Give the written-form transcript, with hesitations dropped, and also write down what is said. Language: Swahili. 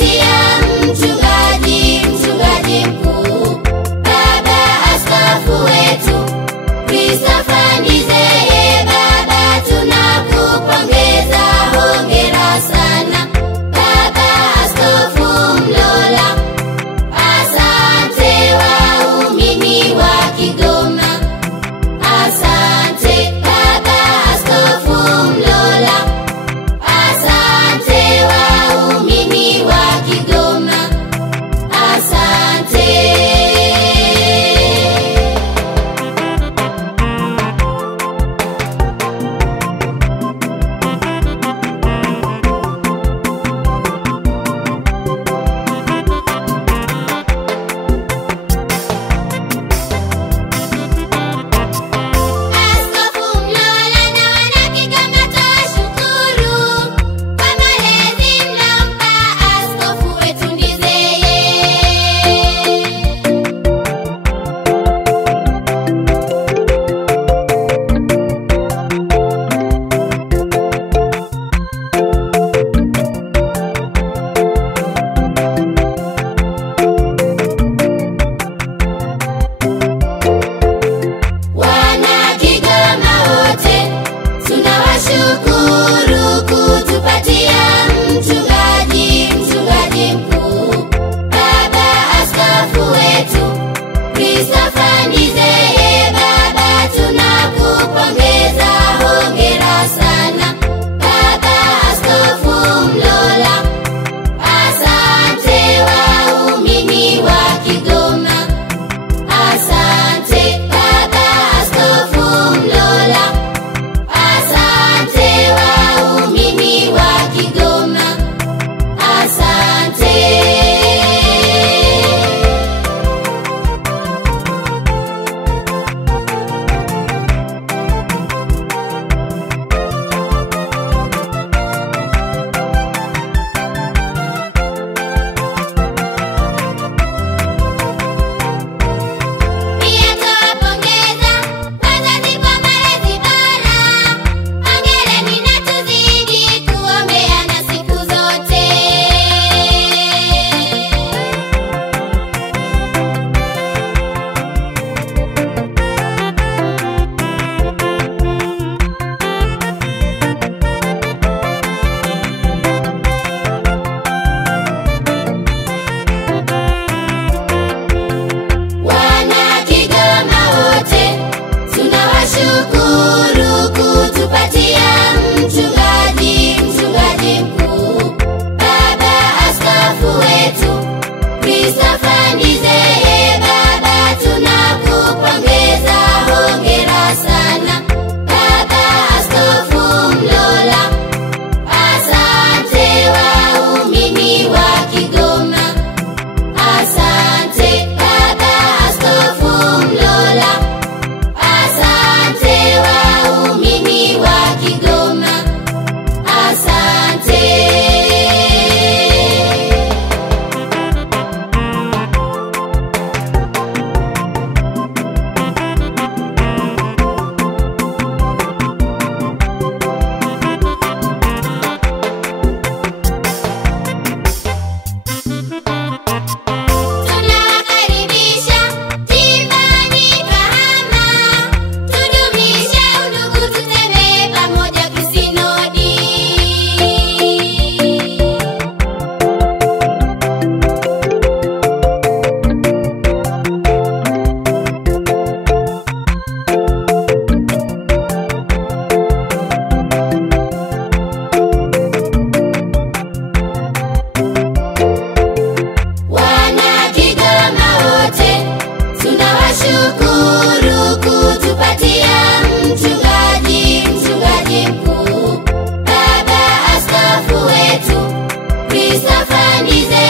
kutupatia mchungaji mkuu, Baba Askofu wetu Christopher Ndizeye. Baba tunakupongeza, hongera sana Baba Askofu Mlola. Asante waumini wa Kigoma, asante Baba Askofu Mlola. Asante waumini wa Kigoma, asante. Tunawashukuru kutupatia mchungaji mkuu, Baba Askofu wetu Christopher Ndizeye. Baba tunakupongeza, hongera sana Baba Askofu Mlola. Asante waumini wa Kigoma, asante Baba Askofu Mlola. Asante waumini wa Kigoma, asante. Pia tuwapongeza wazazi kwa malezi bora. Hongereni na tuzidi kuombeana siku zote. Wana Kigoma wote tunawashukuru kutupatia mchungaji mkuu, Baba Askofu wetu Christopher Ndizeye. Baba tunakupongeza, hongera sana Baba Askofu Mlola. Asante waumini wa Kigoma, asante Baba Askofu Mlola. Asante waumini wa Kigoma, asante. Tunawakaribisha timbani Kahama, tudumishe undugu, tutembee pamoja kisinodi. Wana Kigoma wote tunawashukuru kutupatia mchungaji mkuu, Baba Askofu wetu Christopher Ndizeye.